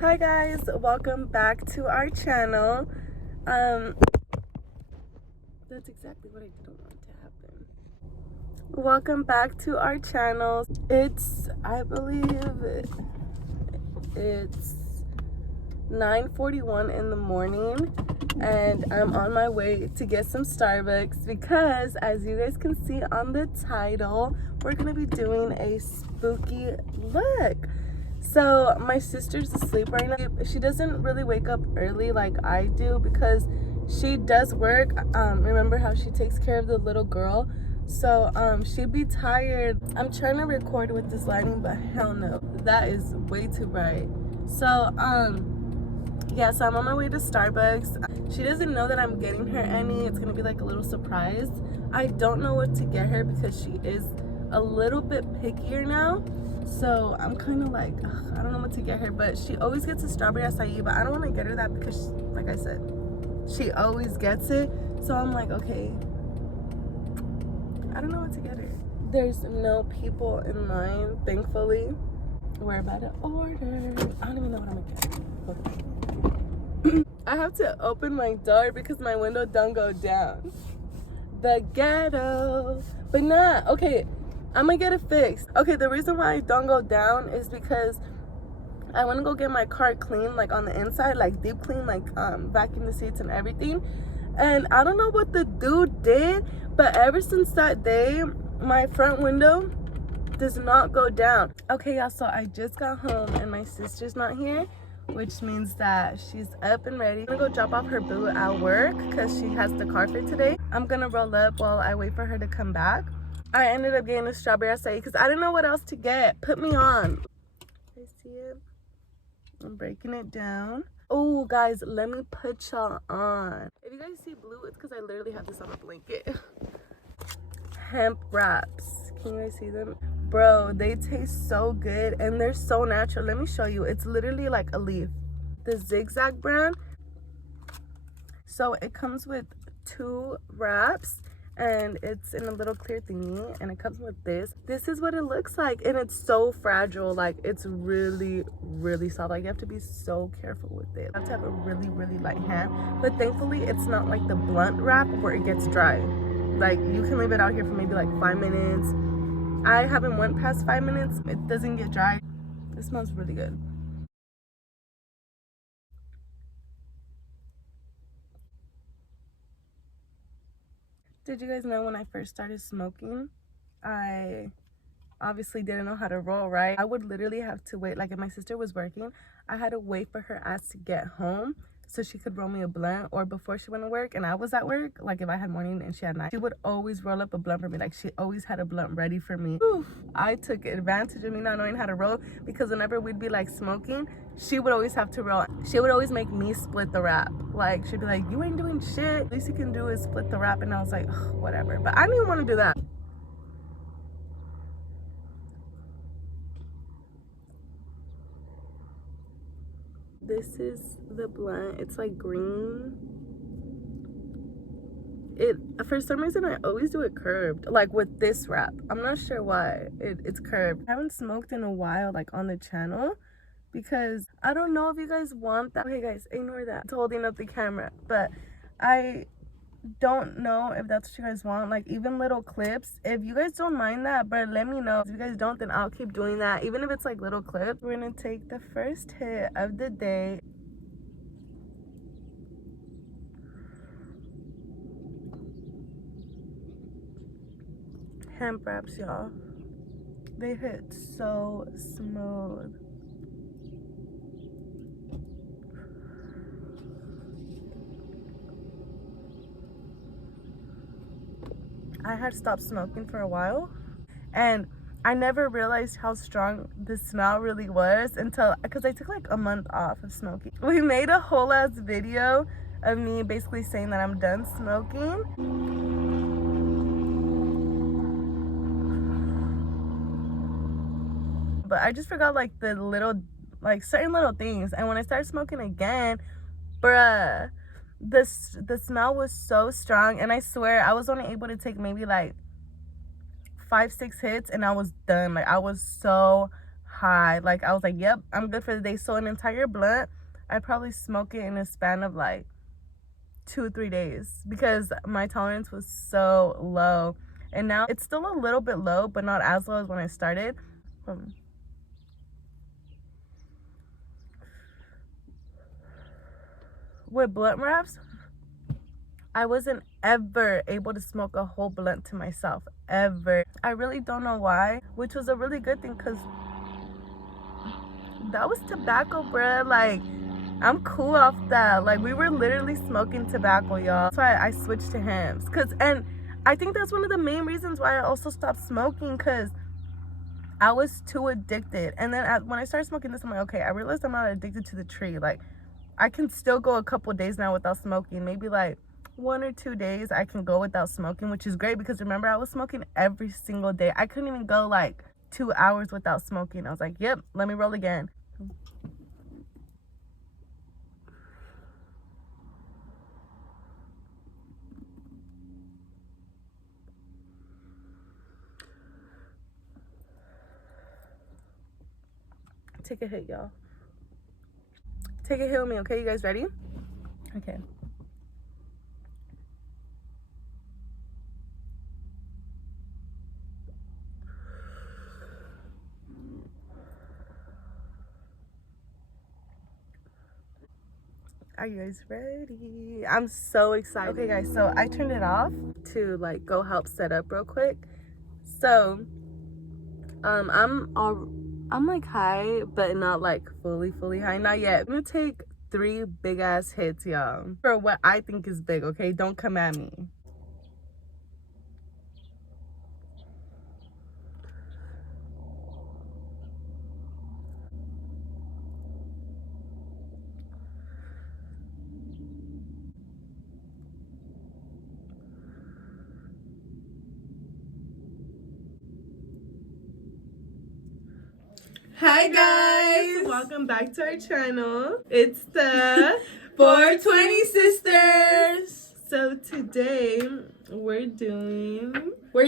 Hi guys, welcome back to our channel. That's exactly what I didn't want to happen. Welcome back to our channel. I believe it's 9:41 in the morning and I'm on my way to get some Starbucks because, as you guys can see on the title, we're gonna be doing a spooky look. So my sister's asleep right now. She doesn't really wake up early like I do because she does work. Remember how she takes care of the little girl? So she'd be tired. I'm trying to record with this lighting, but hell no, that is way too bright. So yeah, so I'm on my way to Starbucks. She doesn't know that I'm getting her any. It's gonna be like a little surprise. I don't know what to get her because she is a little bit pickier now. So I'm kind of like, ugh, I don't know what to get her, but she always gets a strawberry acai, but I don't want to get her that because, like I said, she always gets it. So I'm like, okay, I don't know what to get her. There's no people in line, thankfully. We're about to order. I don't even know what I'm gonna get. I have to open my door because my window don't go down. The ghetto. But nah, okay, I'm gonna get it fixed. Okay, the reason why I don't go down is because I want to go get my car clean, like on the inside, like deep clean, like vacuum the seats and everything. And I don't know what the dude did, but ever since that day, my front window does not go down. Okay, y'all, so I just got home and my sister's not here, which means that she's up and ready. I'm gonna go drop off her boo at work because she has the car fit today. I'm gonna roll up while I wait for her to come back. I ended up getting a strawberry acai because I didn't know what else to get. Put me on. I see it. I'm breaking it down. Oh, guys, let me put y'all on. If you guys see blue, it's because I literally have this on a blanket. Hemp wraps. Can you guys see them? Bro, they taste so good and they're so natural. Let me show you. It's literally like a leaf. The Zigzag brand. So it comes with 2 wraps and it's in a little clear thingy, and it comes with this. This is what it looks like, and it's so fragile. Like, it's really soft. Like, you have to be so careful with it. You have to have a really light hand, but thankfully it's not like the blunt wrap where it gets dry. Like, you can leave it out here for maybe like 5 minutes. I haven't went past 5 minutes. It doesn't get dry. It smells really good. Did you guys know when I first started smoking, I obviously didn't know how to roll, right? I would literally have to wait. Like, if my sister was working, I had to wait for her ass to get home so she could roll me a blunt. Or before she went to work and I was at work, like if I had morning and she had night, she would always roll up a blunt for me. Like, she always had a blunt ready for me. Oof, I took advantage of me not knowing how to roll because whenever we'd be like smoking, she would always have to roll. She would always make me split the wrap. Like, she'd be like, you ain't doing shit. Least you can do is split the wrap. And I was like, whatever. But I didn't even want to do that. This is the blunt. It's like green. For some reason, I always do it curved, like with this wrap. I'm not sure why it's curved. I haven't smoked in a while, like on the channel, because I don't know if you guys want that. Okay guys, ignore that. It's holding up the camera, but I don't know if that's what you guys want, like even little clips. If you guys don't mind that, but let me know. If you guys don't, then I'll keep doing that, even if it's like little clips. We're gonna take the first hit of the day. Hemp wraps, y'all. They hit so smooth. I had stopped smoking for a while and I never realized how strong the smell really was until, because I took like a month off of smoking. We made a whole ass video of me basically saying that I'm done smoking. But I just forgot like the little, like certain little things. And when I started smoking again, bruh, the smell was so strong, and I swear I was only able to take maybe like 5-6 hits and I was done. Like, I was so high. Like, I was like, yep, I'm good for the day. So an entire blunt, I'd probably smoke it in a span of like 2 or 3 days because my tolerance was so low. And now it's still a little bit low, but not as low as when I started. With blunt wraps, I wasn't ever able to smoke a whole blunt to myself, ever. I really don't know why, which was a really good thing because that was tobacco, bruh. Like, I'm cool off that. Like, we were literally smoking tobacco, y'all. That's why I switched to hams. And I think that's one of the main reasons why I also stopped smoking, because I was too addicted. And then when I started smoking this, I'm like, okay, I realized I'm not addicted to the tree. Like, I can still go a couple days now without smoking. Maybe like 1 or 2 days I can go without smoking, which is great because remember, I was smoking every single day. I couldn't even go like 2 hours without smoking. I was like, yep, let me roll again. Take a hit, y'all. Take a hit with me, okay? You guys ready? Okay. Are you guys ready? I'm so excited. Okay, guys, so I turned it off to like go help set up real quick. So, I'm like high, but not like fully high. Not yet. I'm gonna take 3 big ass hits, y'all. For what I think is big, okay? Don't come at me. Hi guys! Welcome back to our channel. It's the 420 Sisters! So today we're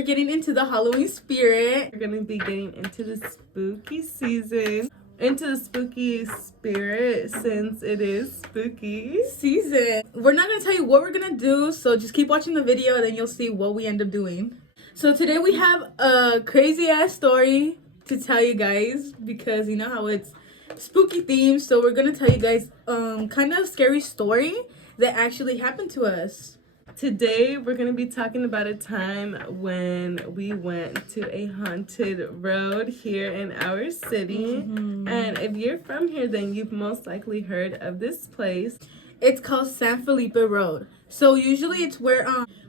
getting into the Halloween spirit. We're gonna be getting into the spooky season. Into the spooky spirit since it is spooky season. We're not gonna tell you what we're gonna do, so just keep watching the video and then you'll see what we end up doing. So today we have a crazy ass story to tell you guys because you know how it's spooky themed. So we're gonna tell you guys kind of scary story that actually happened to us. Today we're gonna be talking about a time when we went to a haunted road here in our city. And if you're from here, then you've most likely heard of this place. It's called San Felipe Road. So usually it's where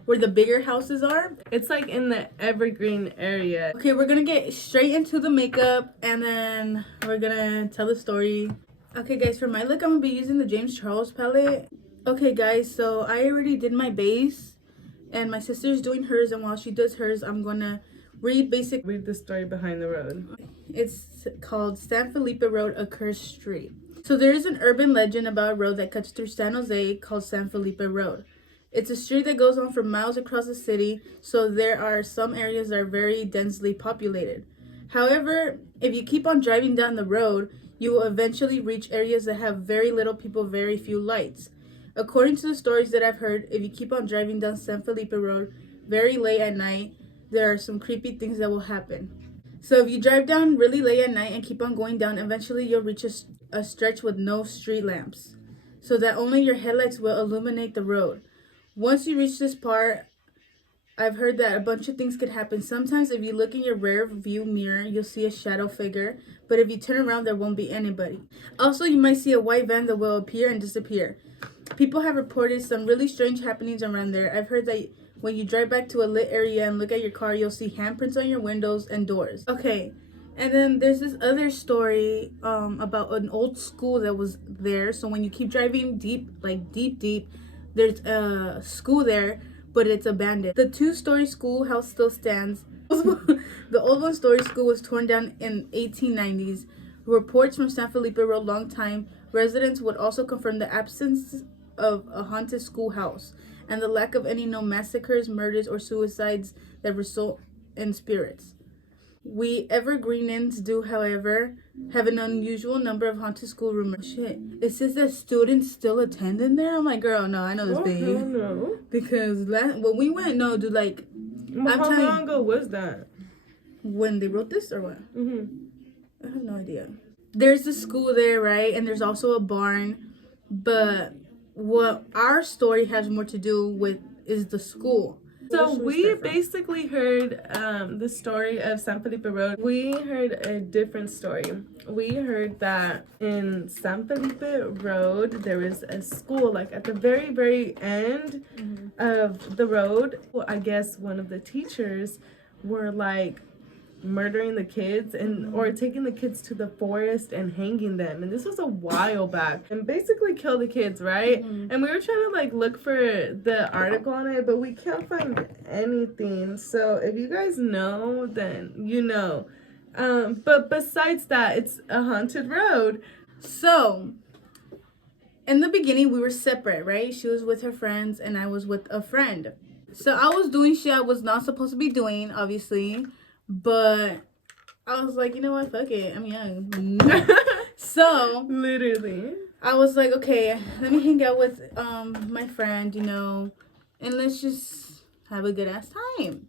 the bigger houses are. It's like in the Evergreen area. Okay, we're gonna get straight into the makeup and then we're gonna tell the story. Okay guys, for my look I'm gonna be using the James Charles palette. Okay guys, so I already did my base and my sister's doing hers, and while she does hers I'm gonna read the story behind the road. It's called San Felipe Road, a Cursed Street. So there is an urban legend about a road that cuts through San Jose called San Felipe Road. It's a street that goes on for miles across the city, so there are some areas that are very densely populated. However, if you keep on driving down the road, you will eventually reach areas that have very little people, very few lights. According to the stories that I've heard, if you keep on driving down San Felipe Road very late at night, there are some creepy things that will happen. So if you drive down really late at night and keep on going down, eventually you'll reach a stretch with no street lamps, so that only your headlights will illuminate the road. Once you reach this part, I've heard that a bunch of things could happen. Sometimes if you look in your rear view mirror, you'll see a shadow figure, but if you turn around, there won't be anybody. Also, you might see a white van that will appear and disappear. People have reported some really strange happenings around there. I've heard that when you drive back to a lit area and look at your car, you'll see handprints on your windows and doors. Okay, and then there's this other story about an old school that was there. So when you keep driving deep, there's a school there, but it's abandoned. The 2-story schoolhouse still stands. The old 1-story school was torn down in 1890s. Reports from San Felipe Road long time residents would also confirm the absence of a haunted schoolhouse and the lack of any known massacres, murders, or suicides that result in spirits. We Evergreenans do, however, have an unusual number of haunted schoolroom. Shit, it says that students still attend in there. I'm like, girl, no, I know this thing. Hell no. Because when we went, no, dude, like, Well, how long ago was that? When they wrote this or what? Mm-hmm. I have no idea. There's a school there, right? And there's also a barn. But what our story has more to do with is the school. So we basically heard the story of San Felipe Road. We heard a different story. We heard that in San Felipe Road, there was a school, like at the very, very end of the road. Well, I guess one of the teachers were like murdering the kids and or taking the kids to the forest and hanging them, and this was a while back, and basically kill the kids, right? And we were trying to like look for the article on it, but we can't find anything. So if you guys know, then you know. But besides that, it's a haunted road. So in the beginning we were separate, right? She was with her friends and I was with a friend. So I was doing shit I was not supposed to be doing, obviously. But I was like, you know what? Fuck it. I'm young. So Literally. I was like, okay, let me hang out with my friend, you know, and let's just have a good ass time.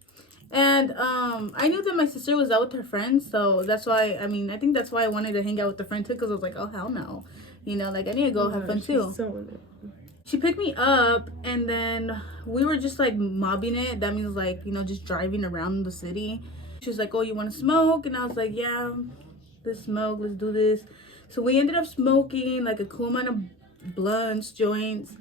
And I knew that my sister was out with her friends, so that's why. I mean, I think that's why I wanted to hang out with the friend too, because I was like, oh hell no, you know, like I need to go have fun too. She picked me up, and then we were just like mobbing it. That means like, you know, just driving around the city. She was like, oh, you want to smoke? And I was like, yeah, let's smoke. Let's do this. So we ended up smoking like a cool amount of blunts, joints.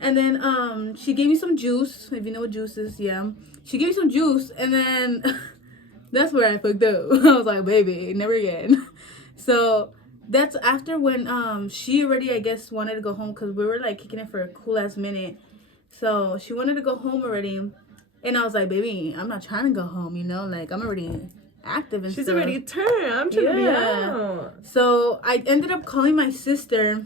And then she gave me some juice. If you know what juice is, yeah. She gave me some juice. And then that's where I fucked up. I was like, baby, never again. So that's after when she already, I guess, wanted to go home. Because we were like kicking it for a cool ass minute. So she wanted to go home already. And I was like, baby, I'm not trying to go home, you know? Like, I'm already active and She's stuff. already turned. I'm trying to be out. So I ended up calling my sister.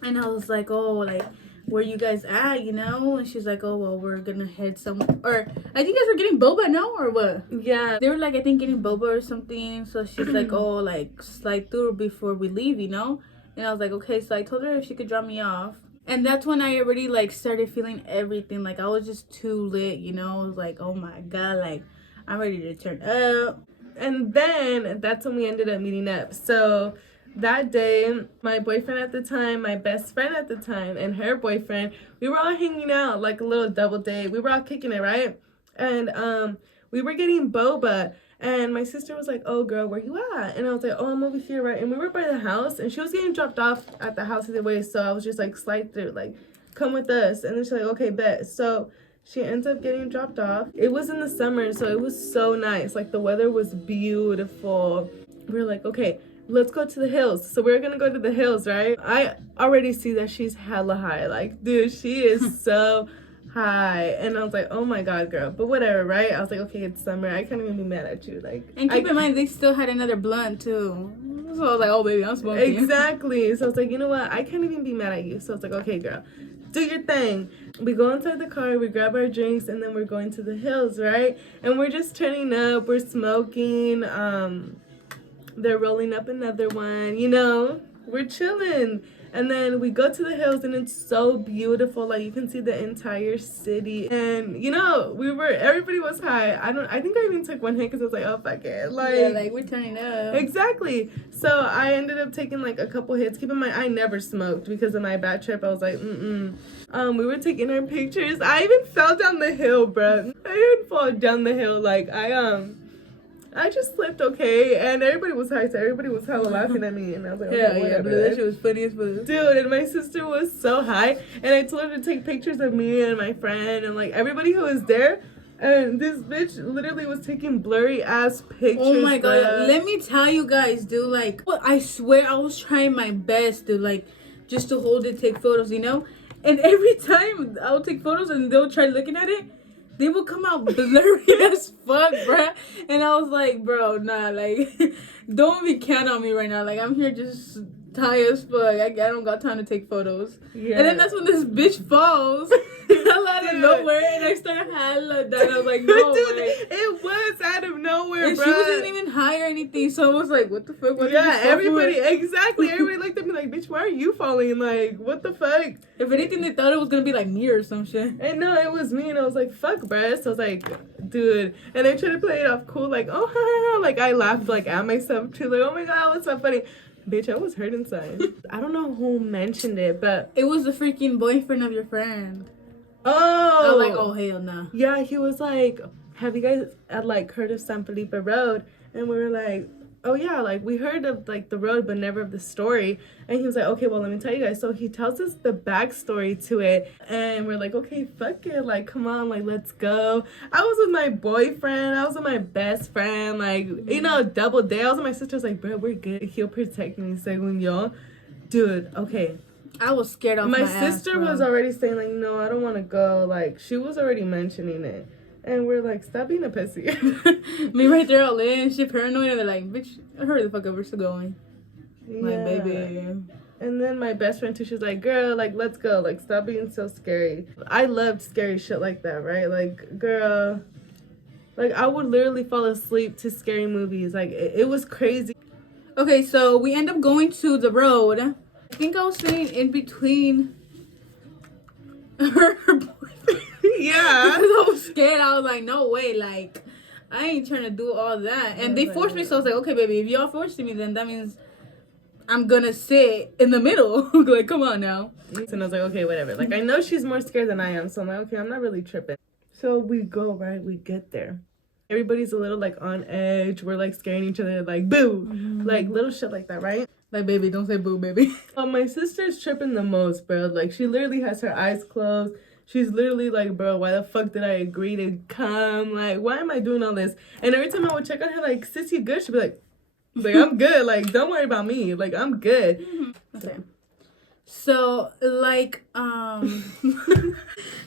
And I was like, oh, like, where you guys at, you know? And she's like, oh, well, we're going to head somewhere. Or I think you guys were getting boba, no? Or what? Yeah. They were, like, I think getting boba or something. So she's like, oh, like, slide through before we leave, you know? And I was like, okay. So I told her if she could drop me off. And that's when I already, like, started feeling everything. Like, I was just too lit, you know? I was like, oh, my God. Like, I'm ready to turn up. And then that's when we ended up meeting up. So that day, my boyfriend at the time, my best friend at the time, and her boyfriend, we were all hanging out, like a little double date. We were all kicking it, right? And we were getting boba. And my sister was like, oh, girl, where you at? And I was like, oh, I'm over here, right? And we were by the house, and she was getting dropped off at the house either way. So I was just like, slide through, like, come with us. And then she's like, okay, bet. So she ends up getting dropped off. It was in the summer, so it was so nice. Like, the weather was beautiful. We were like, okay, let's go to the hills. So we're gonna go to the hills, right? I already see that she's hella high. Like, dude, she is so high. And I was like, oh my God, girl. But whatever, right? I was like, okay, it's summer. I can't even be mad at you. Like, and keep in mind, they still had another blunt too. So I was like, oh, baby, I'm smoking. Exactly. So I was like, you know what? I can't even be mad at you. So I was like, okay, girl, do your thing. We go inside the car, we grab our drinks, and then we're going to the hills, right? And we're just turning up. We're smoking. They're rolling up another one, you know? We're chilling. And then we go to the hills, and it's so beautiful. Like, you can see the entire city. And, you know, everybody was high. I think I even took one hit because I was like, oh, fuck it. Like, yeah, like, we're turning up. Exactly. So I ended up taking, like, a couple hits. Keep in mind, I never smoked because of my bad trip. I was like, we were taking our pictures. I even fell down the hill, bro. I even fall down the hill. Like, I just slipped, okay, and everybody was high, so everybody was hella laughing at me, and I was like, okay, whatever. Yeah, that shit was funny as fuck. Dude, and my sister was so high, and I told her to take pictures of me and my friend, and, like, everybody who was there, and this bitch literally was taking blurry-ass pictures. Oh, my God. Let me tell you guys, dude, like, I swear I was trying my best, dude, like, just to hold it, take photos, you know? And every time I would take photos and they'll try looking at it, they would come out blurry as fuck, bruh. And I was like, bro, nah, like, don't be counting on me right now. Like, I'm here just high as fuck. I don't got time to take photos. Yeah. And then that's when this bitch falls out of nowhere, and I start hella dying. I was like, no Dude, way. it was out of nowhere, And bro. she wasn't even high or anything, so I was like, what the fuck? What did Yeah, this fall everybody, for? exactly. Everybody looked at me like, bitch, why are you falling? Like, what the fuck? If anything, they thought it was gonna be like me or some shit. And no, it was me, and I was like, fuck, bruh. So I was like, dude. And I tried to play it off cool, like, oh, ha, ha, ha. Like, I laughed, like, at myself, too. Like, oh my god, what's so funny? Bitch, I was hurt inside. I don't know who mentioned it, but... It was the freaking boyfriend of your friend. Oh! I was like, oh, hell no. Yeah, he was like, have you guys, like, heard of San Felipe Road? And we were like, oh yeah, like we heard of like the road but never of the story. And he was like, okay, well, let me tell you guys. So he tells us the backstory to it, and we're like, okay, fuck it, like come on, like let's go. I was with my boyfriend, I was with my best friend, like, you know, double day. I was with my sister's like, bro, we're good, he'll protect me, según yo. Dude, okay, I was scared off my ass, sister bro. was already saying like, no, I don't want to go. Like she was already mentioning it. And we're like, stop being a pussy. Me right there all in, shit paranoid, and they're like, bitch, hurry the fuck up, we're still going. Yeah. Like, baby. And then my best friend too, she's like, girl, like, let's go. Like, stop being so scary. I loved scary shit like that, right? Like, girl, like, I would literally fall asleep to scary movies. Like, it was crazy. Okay, so we end up going to the road. I think I was sitting in between her boyfriend. Yeah. Because I was scared. I was like, no way, like, I ain't trying to do all that. And they forced me, so I was like, okay, baby, if y'all forced me, then that means I'm gonna sit in the middle. Like, come on now. And I was like, okay, whatever. Like, I know she's more scared than I am, so I'm like, okay, I'm not really tripping. So we go, right? We get there. Everybody's a little, like, on edge. We're, like, scaring each other, like, boo. Like, little shit like that, right? Like, baby, don't say boo, baby. My sister's tripping the most, bro. Like, she literally has her eyes closed. She's literally like, bro, why the fuck did I agree to come? Like, why am I doing all this? And every time I would check on her, like, sis, you good? She'd be like, I'm good. Like, don't worry about me. Like, I'm good. Okay. So, like,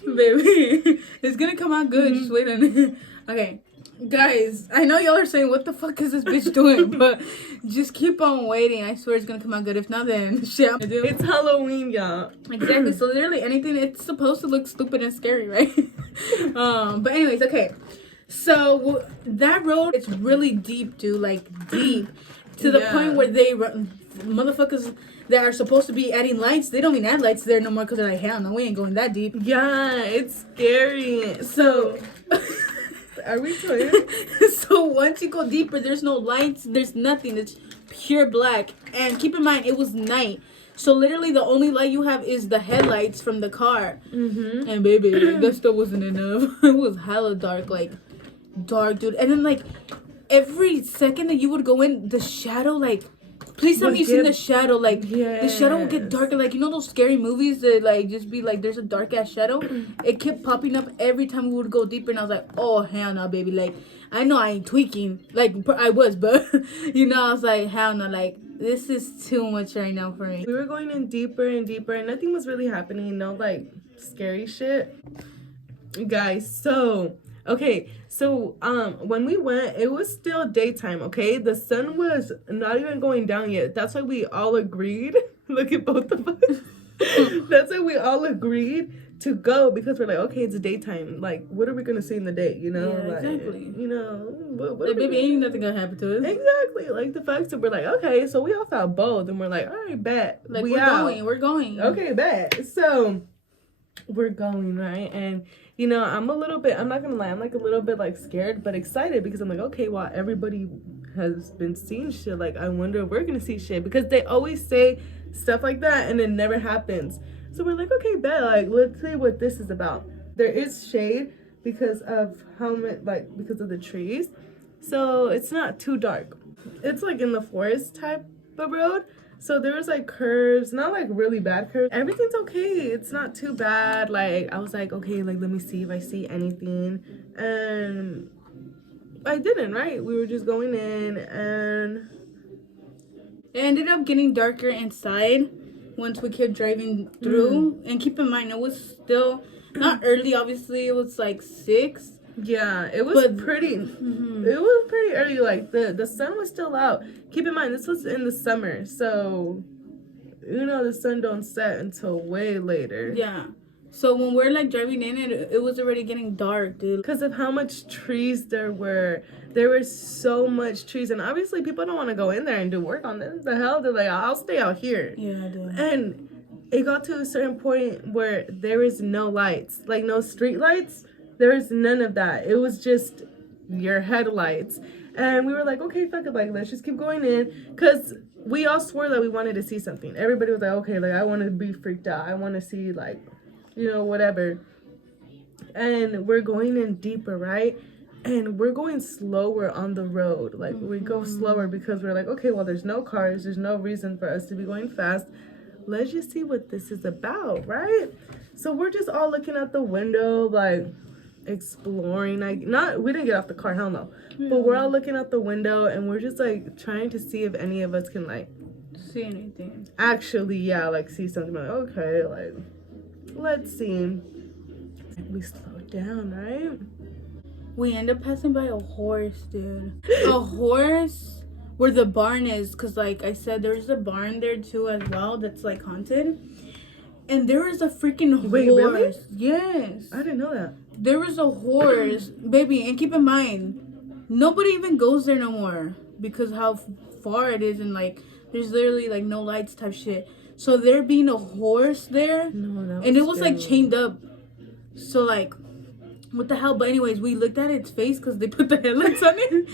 baby, it's gonna come out good. Just wait on it. Okay. Guys, I know y'all are saying, what the fuck is this bitch doing? But just keep on waiting. I swear it's gonna come out good. If not, then shit, I'm gonna do. It's Halloween, y'all. Exactly. So literally anything, it's supposed to look stupid and scary, right? But anyways, okay. So that road, it's really deep, dude. Like deep, to the point where they motherfuckers that are supposed to be adding lights, they don't even add lights there no more because they're like, hell no, we ain't going that deep. Yeah, it's scary. So. Are we twins? So once you go deeper, there's no lights, there's nothing. It's pure black. And keep in mind, it was night. So literally the only light you have is the headlights from the car. Mm-hmm. And baby, that still wasn't enough. It was hella dark, like dark, dude. And then like every second that you would go in, the shadow, like, please tell me you've seen the shadow, like, the shadow would get darker, like, you know those scary movies that, like, just be, like, there's a dark-ass shadow? It kept popping up every time we would go deeper, and I was like, oh, hell no, baby, like, I know I ain't tweaking, like, I was, but, you know, I was like, hell no, like, this is too much right now for me. We were going in deeper and deeper, and nothing was really happening, no, like, scary shit. Guys, so... Okay, so when we went, it was still daytime, okay? The sun was not even going down yet. That's why we all agreed. Look at both of us. That's why we all agreed to go, because we're like, okay, it's daytime. Like, what are we gonna see in the day? You know, Yeah, like, exactly. You know, what Like, baby, ain't nothing gonna happen to us. Exactly. Like the fact that we're like, okay, so we all felt bold, and we're like, all right, bet. Like, we're going. Okay, bet. So we're going, right? And you know, I'm not gonna lie, I'm like a little bit like scared but excited, because I'm like, okay, well, everybody has been seeing shit, like I wonder if we're gonna see shit, because they always say stuff like that and it never happens. So we're like, okay, bet, like let's see what this is about. There is shade because of because of the trees, so it's not too dark. It's like in the forest type of road. So there was like curves, not like really bad curves. Everything's okay. It's not too bad. Like I was like, okay, like let me see if I see anything. And I didn't, right? We were just going in, and it ended up getting darker inside once we kept driving through. And keep in mind, it was still not early, obviously. It was like 6. Yeah, it was pretty. It was pretty early. Like the sun was still out. Keep in mind, this was in the summer, so the sun don't set until way later. Yeah. So when we're like driving in, it was already getting dark, dude. Because of how much trees there were. There were so much trees. And obviously people don't want to go in there and do work on this. The hell? They're like, I'll stay out here. Yeah, dude. And it got to a certain point where there is no lights. Like no street lights. There is none of that. It was just your headlights. And we were like, okay, fuck it. Like, let's just keep going in. Because we all swore that we wanted to see something. Everybody was like, okay, like, I want to be freaked out. I want to see, like, whatever. And we're going in deeper, right? And we're going slower on the road. Like, we go slower because we're like, okay, well, there's no cars. There's no reason for us to be going fast. Let's just see what this is about, right? So we're just all looking out the window, like, exploring. We didn't get off the car, hell no. But we're all looking out the window, and we're just, like, trying to see if any of us can, like, see anything. Actually, yeah, like, see something. Like, okay, like, let's see. We slowed down, right? We end up passing by a horse, dude. A horse where the barn is. Because, like I said, there's a barn there, too, as well, that's, like, haunted. And there is a freaking horse. Wait, really? Yes. I didn't know that. There was a horse, baby. And keep in mind, nobody even goes there no more. Because how far it is. And, like, there's literally, like, no lights type shit. So there being a horse there. No, and it was, like, chained up. So, like, what the hell? But anyways, we looked at its face because they put the headlights on it.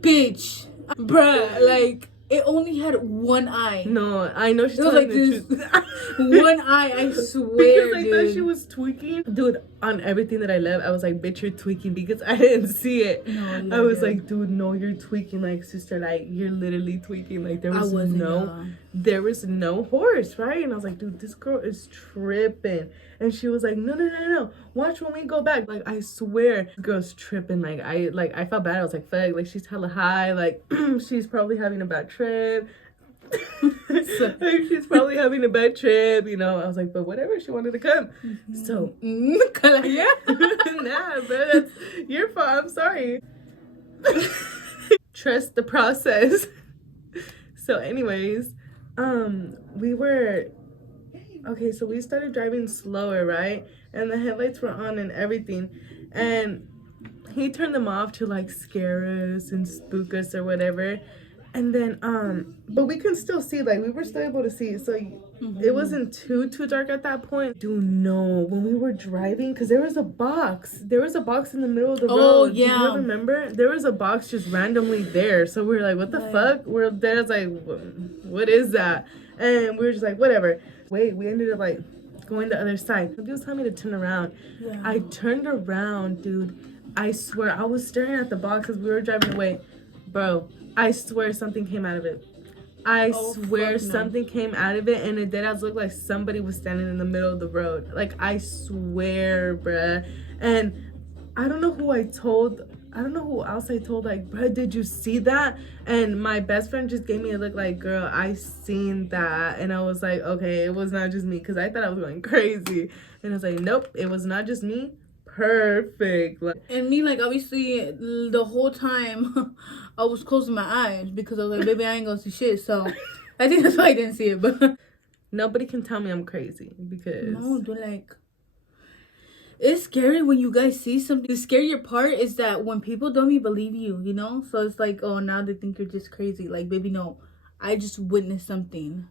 Bitch. Bruh, like, it only had one eye. No, I know she's it was telling like the this truth. one eye, I swear, because I dude. thought she was tweaking. Dude, on everything that I love, I was like, bitch, you're tweaking because I didn't see it. No, I was like, dude, no, you're tweaking. Like, sister, like, you're literally tweaking. Like, there was no horse, right? And I was like, dude, this girl is tripping. And she was like, no. Watch when we go back. Like, I swear, this girl's tripping. Like, I felt bad. I was like, fuck. Like, she's hella high. Like, she's probably having a bad trip. Like, she's probably having a bad trip, I was like, but whatever, she wanted to come. So yeah. nah, bro, that's your fault. I'm sorry. Trust the process. So anyways, so we started driving slower, right? And the headlights were on and everything, and he turned them off to like scare us and spook us or whatever. And then, but we can still see, like, we were still able to see. So it wasn't too dark at that point. Dude, no, when we were driving, because there was a box. There was a box in the middle of the road. Oh, yeah. Do you remember? There was a box just randomly there. So we were like, what the fuck? We're there. It's like, what is that? And we were just like, whatever. Wait, we ended up, like, going the other side. He was telling me to turn around. Yeah. I turned around, dude. I swear, I was staring at the box as we were driving away. Bro, I swear something came out of it. I swear something came out of it, and it did look like somebody was standing in the middle of the road. Like, I swear, bruh. And I don't know who else I told, like, bruh, did you see that? And my best friend just gave me a look like, girl, I seen that. And I was like, okay, it was not just me, because I thought I was going crazy. And I was like, nope, it was not just me. Perfect. And me, like, obviously the whole time I was closing my eyes because I was like, baby, I ain't gonna see shit. So I think that's why I didn't see it. But nobody can tell me I'm crazy because no, dude, like, it's scary when you guys see something. The scarier part is that when people don't even believe you, so it's like, oh, now they think you're just crazy. Like, baby, no, I just witnessed something.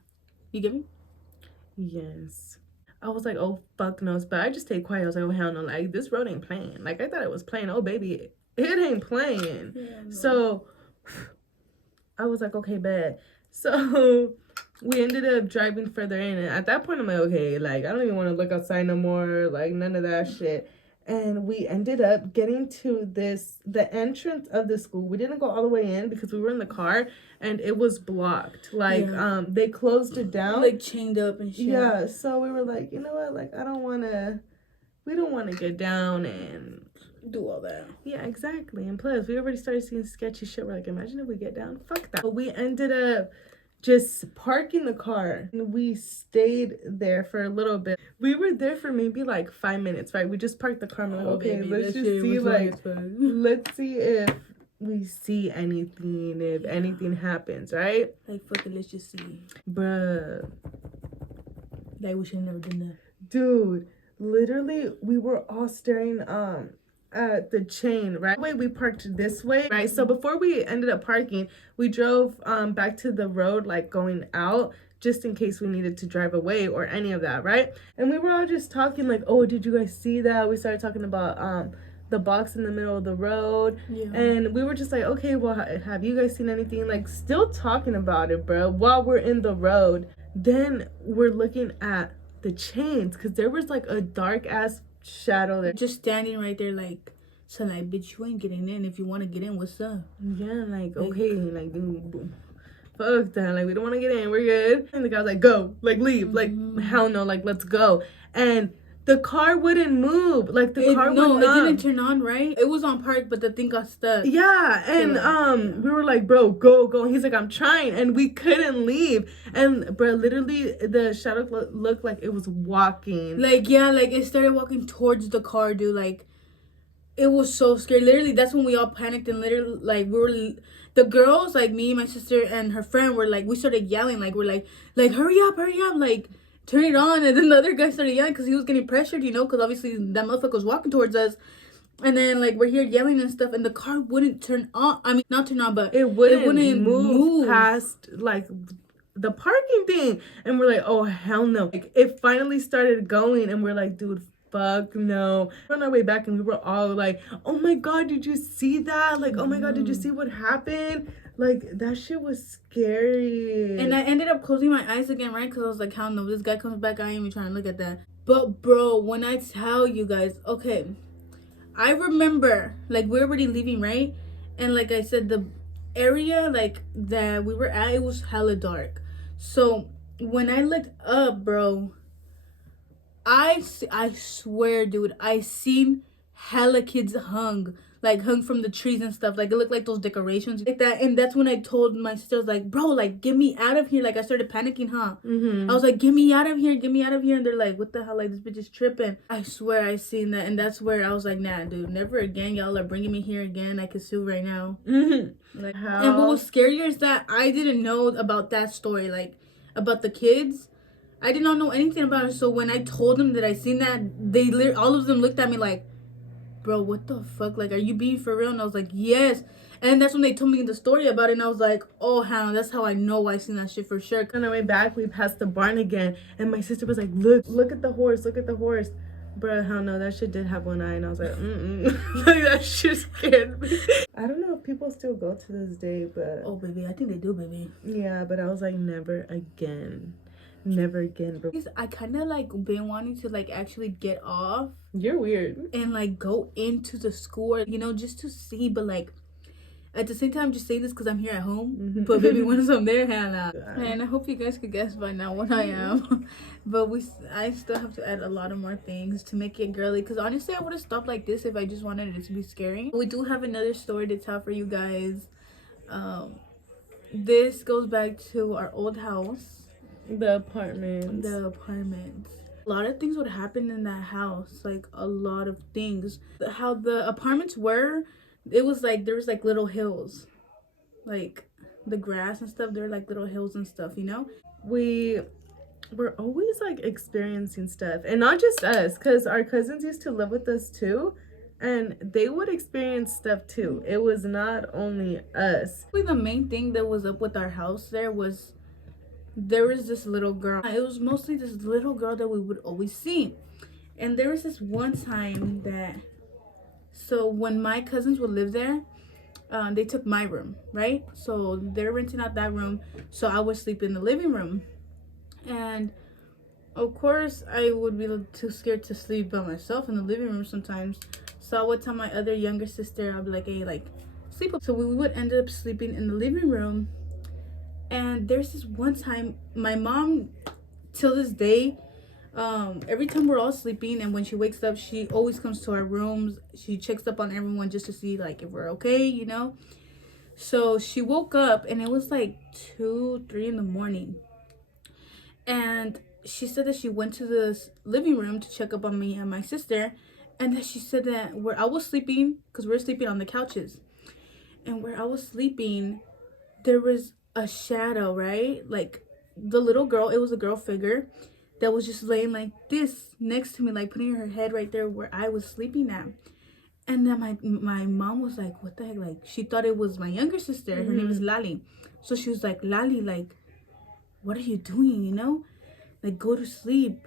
You get me? Yes. I was like, oh, fuck no. But I just stayed quiet. I was like, oh, hell no. Like, this road ain't playing. Like, I thought it was playing. Oh, baby, it ain't playing. Yeah, no. So, I was like, okay, bad. So, we ended up driving further in. And at that point, I'm like, okay, like, I don't even want to look outside no more. Like, none of that shit. And we ended up getting to the entrance of the school. We didn't go all the way in because we were in the car and it was blocked. Like, they closed it down. Like, chained up and shit. Yeah, so we were like, you know what? Like, we don't want to get down and do all that. Yeah, exactly. And plus, we already started seeing sketchy shit. We're like, imagine if we get down. Fuck that. But we ended up just parking the car, and we stayed there for a little bit. We were there for maybe like 5 minutes, right? We just parked the car and we're like, okay, let's just see, like, let's see if we see anything, if anything happens, right? Like, fuck it, let's just see. Bruh. Like, we should have never done that. Dude, literally, we were all staring at the chain, right? Wait, we parked this way, right? So before we ended up parking, we drove back to the road, like going out, just in case we needed to drive away or any of that, right? And we were all just talking like, oh, did you guys see that? We started talking about the box in the middle of the road. Yeah. And we were just like, okay, well, have you guys seen anything? Like, still talking about it, bro, while we're in the road. Then we're looking at the chains, because there was like a dark ass shadow there. Just standing right there, like, so like, bitch, you ain't getting in. If you want to get in, what's up? Yeah, like, okay, like, dude, fuck that, like, we don't want to get in, we're good. And the guy was like, go, like, leave, like, hell no, like, let's go. And the car wouldn't move, like, the car would not. No, it didn't turn on, right? It was on park, but the thing got stuck. Yeah, and we were like, bro, go. And he's like, I'm trying, and we couldn't leave. And bro, literally, the shadow looked like it was walking. Like, yeah, like it started walking towards the car, dude. Like, it was so scary. Literally, that's when we all panicked and literally, like, we were, the girls, like me, my sister, and her friend were like, we started yelling, like, we're like, hurry up, like, turn it on. And then the other guy started yelling because he was getting pressured, you know, because obviously that motherfucker was walking towards us. And then, like, we're here yelling and stuff, and the car wouldn't turn on. I mean, not turn on, but it wouldn't move past, like, the parking thing. And we're like, oh, hell no. Like, it finally started going, and we're like, dude, fuck no. We're on our way back, and we were all like, oh my God, did you see that? Like, oh my God, did you see what happened? Like, that shit was scary. And I ended up closing my eyes again, right? Because I was like, hell no, this guy comes back, I ain't even trying to look at that. But, bro, when I tell you guys, okay, I remember, like, we're already leaving, right? And like I said, the area, like, that we were at, it was hella dark. So when I looked up, bro, I swear, dude, I seen hella kids hung from the trees and stuff. Like, it looked like those decorations like that. And that's when I told my sister, I was like, bro, like, get me out of here. Like, I started panicking, huh? I was like, get me out of here. And they're like, what the hell? Like, this bitch is tripping. I swear I seen that. And that's where I was like, nah, dude, never again. Y'all are bringing me here again. I can sue right now. Like, and what was scarier is that I didn't know about that story, like, about the kids. I did not know anything about it. So when I told them that I seen that, all of them looked at me like, bro, what the fuck? Like, are you being for real? And I was like, yes. And that's when they told me the story about it. And I was like, oh, hell, that's how I know I seen that shit for sure. On our way back, we passed the barn again. And my sister was like, look at the horse. Bro, hell no, that shit did have one eye. And I was like, like, that shit scared me. I don't know if people still go to this day, but... Oh, baby, I think they do, baby. Yeah, but I was like, never again, bro. I kind of, like, been wanting to, like, actually get off. You're weird. And, like, go into the school, you know, just to see. But, like, at the same time, I'm just saying this because I'm here at home. But, baby, once I'm there, hella. And I hope you guys could guess by now what I am. But I still have to add a lot of more things to make it girly. Because, honestly, I would have stopped like this if I just wanted it to be scary. We do have another story to tell for you guys. This goes back to our old house. The apartment. A lot of things would happen in that house. Like, a lot of things. How the apartments were, it was like, there was like little hills. Like, the grass and stuff, there were like little hills and stuff, you know? We were always like experiencing stuff. And not just us, because our cousins used to live with us too. And they would experience stuff too. It was not only us. The main thing that was up with our house there was this little girl. It was mostly this little girl that we would always see. And there was this one time that, so when my cousins would live there, they took my room, right? So they're renting out that room. So I would sleep in the living room. And of course, I would be too scared to sleep by myself in the living room sometimes. So I would tell my other younger sister, I'd be like, hey, like, sleep. So we would end up sleeping in the living room. And there's this one time, my mom, till this day, every time we're all sleeping and when she wakes up, she always comes to our rooms. She checks up on everyone just to see, like, if we're okay, you know. So she woke up and it was like 2, 3 in the morning. And she said that she went to the living room to check up on me and my sister. And that she said that I was sleeping, because we were sleeping on the couches. And where I was sleeping, there was a shadow, right? Like the little girl, it was a girl figure that was just laying like this next to me, like putting her head right there where I was sleeping at. And then my mom was like, what the heck? Like, she thought it was my younger sister. Her name is Lali. So she was like, Lali, like, what are you doing, you know? Like, go to sleep.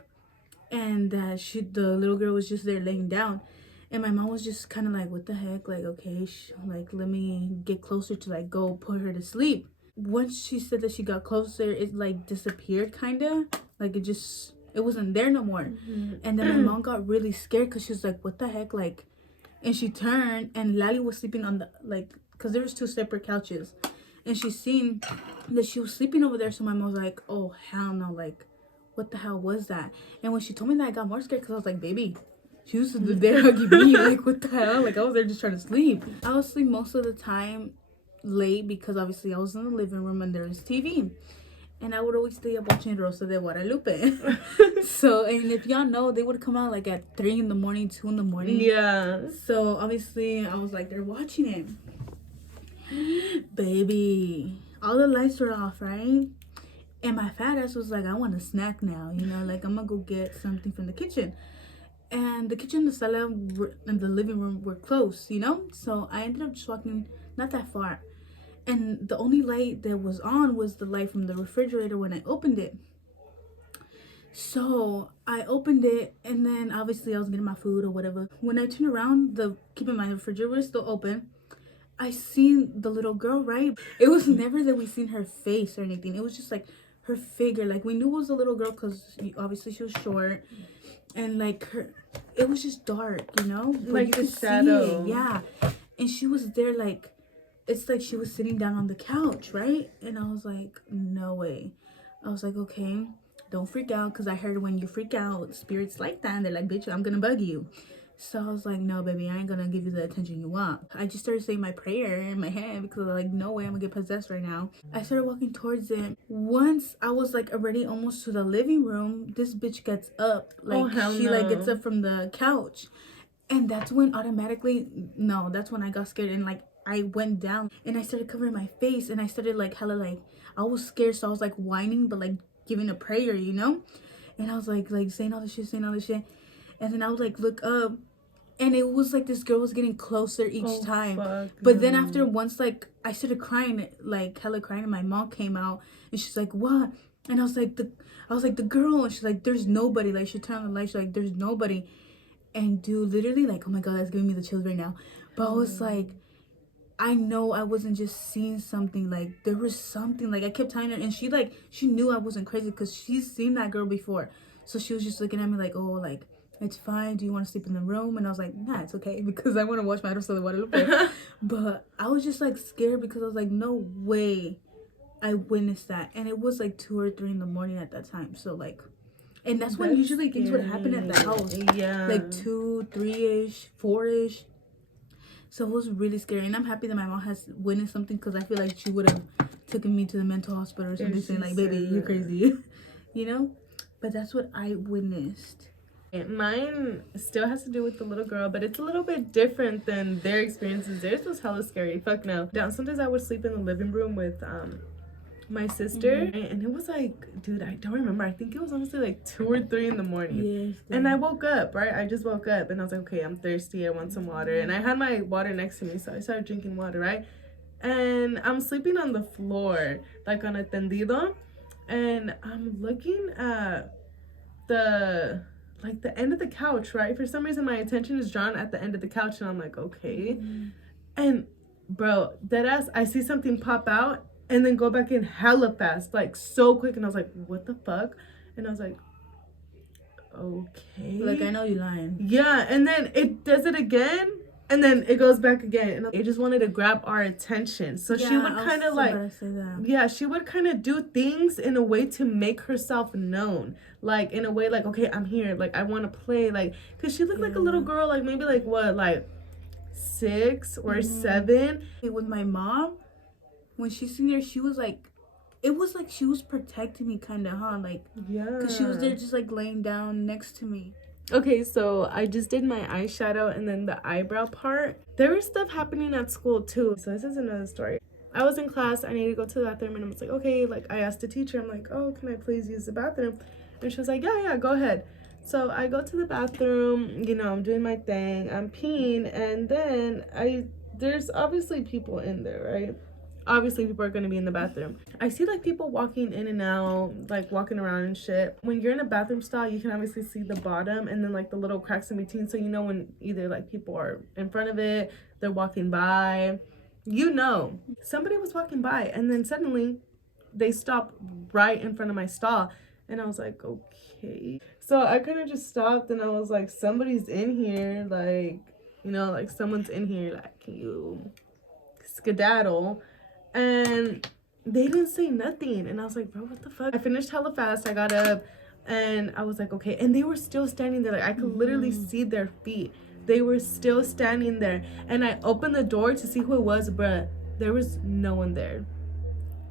And the little girl was just there laying down. And my mom was just kind of like, what the heck? Like, okay, like, let me get closer to, like, go put her to sleep. Once she said that she got closer, it, like, disappeared, kind of. Like, it wasn't there no more. And then my mom got really scared because she was like, what the heck? Like, and she turned, and Lali was sleeping on the, like, because there was 2 separate couches. And she seen that she was sleeping over there. So my mom was like, oh, hell no. Like, what the hell was that? And when she told me that, I got more scared because I was like, baby, she was there hugging me. Like, what the hell? Like, I was there just trying to sleep. I was asleep most of the time late because obviously I was in the living room and there was TV. And I would always stay up watching Rosa de Guadalupe. So, and if y'all know, they would come out like at 3 in the morning, 2 in the morning. Yeah. So, obviously, I was like, they're watching it. Baby, all the lights were off, right? And my fat ass was like, I want a snack now, you know? Like, I'm gonna go get something from the kitchen. And the kitchen, the sala, and the living room were close, you know? So, I ended up just walking not that far. And the only light that was on was the light from the refrigerator when I opened it. So I opened it, and then obviously I was getting my food or whatever. When I turned around, keep in mind the refrigerator was still open. I seen the little girl, right? It was never that we seen her face or anything. It was just like her figure. Like, we knew it was a little girl because obviously she was short, and like it was just dark, you know? Like you the shadow. Yeah. And she was there, like, it's like she was sitting down on the couch, right? And I was like, no way. I was like, okay, don't freak out, because I heard when you freak out, spirits like that, and they're like, bitch, I'm gonna bug you. So I was like, no, baby, I ain't gonna give you the attention you want. I just started saying my prayer in my head because I was like, no way, I'm gonna get possessed right now. I started walking towards it. Once I was like already almost to the living room, this bitch gets up. Like, like gets up from the couch. And that's when that's when I got scared, and like I went down and I started covering my face, and I started like hella, like, I was scared, so I was like whining but like giving a prayer, you know? And I was like saying all this shit. And then I would like look up, and it was like this girl was getting closer each time. But then after once, like, I started crying, like hella crying, and my mom came out and she's like, what? And I was like, the girl. And she's like, there's nobody. Like, she turned on the light, she's like, there's nobody. And dude, literally, like, oh my god, that's giving me the chills right now. But I was like, I know I wasn't just seeing something. Like, there was something. Like, I kept telling her, and she knew I wasn't crazy because she's seen that girl before. So she was just looking at me like, oh, like, it's fine. Do you want to sleep in the room? And I was like, nah, it's okay, because I want to watch my Rosa de Guadalupe. But I was just like scared because I was like, no way I witnessed that. And it was like 2 or 3 in the morning at that time. So like, and that's when usually things would happen at the house. Yeah. Like 2, 3-ish, 4-ish. So it was really scary. And I'm happy that my mom has witnessed something, because I feel like she would have taken me to the mental hospital or something, saying like, baby, you're crazy. You know? But that's what I witnessed. Mine still has to do with the little girl, but it's a little bit different than their experiences. Theirs was hella scary. Fuck no. Sometimes I would sleep in the living room with my sister, and it was like, dude, I don't remember. I think it was honestly like 2 or 3 in the morning. Yes, and I woke up, right? I just woke up, and I was like, okay, I'm thirsty. I want some water. And I had my water next to me, so I started drinking water, right? And I'm sleeping on the floor, like on a tendido, and I'm looking at the end of the couch, right? For some reason, my attention is drawn at the end of the couch, and I'm like, okay. And bro, deadass, I see something pop out and then go back in hella fast, like so quick. And I was like, what the fuck? And I was like, okay. Like, I know you lying. Yeah, and then it does it again, and then it goes back again. And it just wanted to grab our attention. So she would kind of like, yeah, she would kind of do things in a way to make herself known. Like, in a way, like, okay, I'm here. Like, I want to play. Like, because she looked like a little girl, like maybe like what, like 6 or 7. With my mom, when she seen her, she was like, it was like she was protecting me, kind of, huh? Like, yeah, because she was there just like laying down next to me. Okay, so I just did my eyeshadow and then the eyebrow part. There was stuff happening at school too. So this is another story. I was in class, I needed to go to the bathroom, and I was like, okay, like I asked the teacher, I'm like, oh, can I please use the bathroom? And she was like, yeah, go ahead. So I go to the bathroom, you know, I'm doing my thing, I'm peeing, and then there's obviously people in there, right? Obviously people are going to be in the bathroom. I see like people walking in and out, like walking around and shit. When you're in a bathroom stall, you can obviously see the bottom and then like the little cracks in between, so you know when either like people are in front of it, they're walking by, you know. Somebody was walking by and then suddenly they stopped right in front of my stall, and I was like, okay. So I kind of just stopped and I was like, somebody's in here, like, you know, like someone's in here, like, can you skedaddle? And they didn't say nothing, and I was like, bro, what the fuck? I finished hella fast. I got up and I was like, okay. And they were still standing there, like I could literally see their feet. They were still standing there, and I opened the door to see who it was, bruh. There was no one there.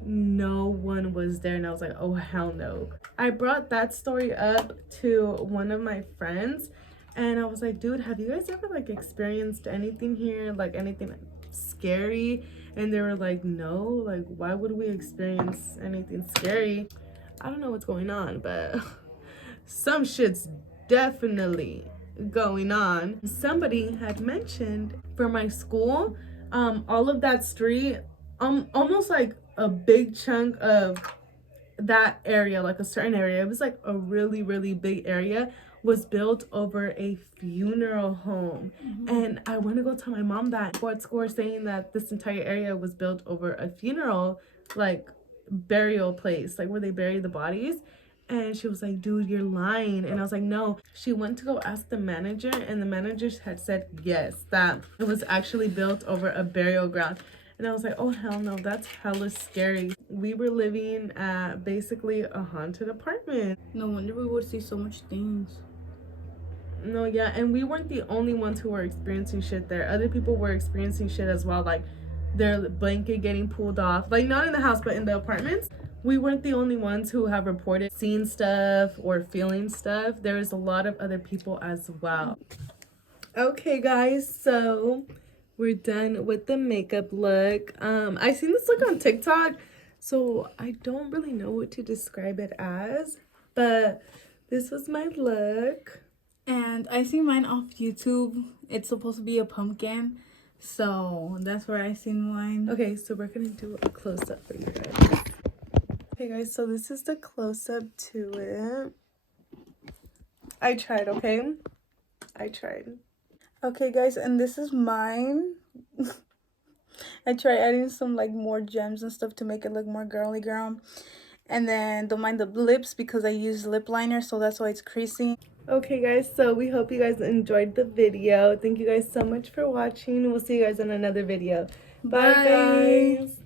No one was there, and I was like, oh hell no. I brought that story up to one of my friends, and I was like, dude, have you guys ever like experienced anything here, like anything scary? And they were like, no, like why would we experience anything scary? I don't know what's going on, but some shit's definitely going on. Somebody had mentioned for my school, all of that street, almost like a big chunk of that area, like a certain area, it was like a really, really big area, was built over a funeral home. And I want to go tell my mom that sports score saying that this entire area was built over a funeral, like burial place, like where they bury the bodies. And she was like, dude, you're lying. And I was like, no. She went to go ask the manager, and the manager had said yes, that it was actually built over a burial ground. And I was like, oh hell no, that's hella scary. We were living at basically a haunted apartment. No wonder we would see so much things. No, yeah, and we weren't the only ones who were experiencing shit there. Other people were experiencing shit as well, like their blanket getting pulled off. Like not in the house, but in the apartments. We weren't the only ones who have reported seeing stuff or feeling stuff. There is a lot of other people as well. Okay, guys, so we're done with the makeup look. I seen this look on TikTok, so I don't really know what to describe it as, but this was my look. And I see mine off YouTube. It's supposed to be a pumpkin, so that's where I seen mine. Okay, so we're gonna do a close-up for you guys. Okay, guys, so this is the close-up to it. I tried, okay? I tried. Okay, guys, and this is mine. I tried adding some like more gems and stuff to make it look more girly girl. And then don't mind the lips because I use lip liner, so that's why it's creasing. Okay, guys, so we hope you guys enjoyed the video. Thank you guys so much for watching. We'll see you guys in another video. Bye, guys.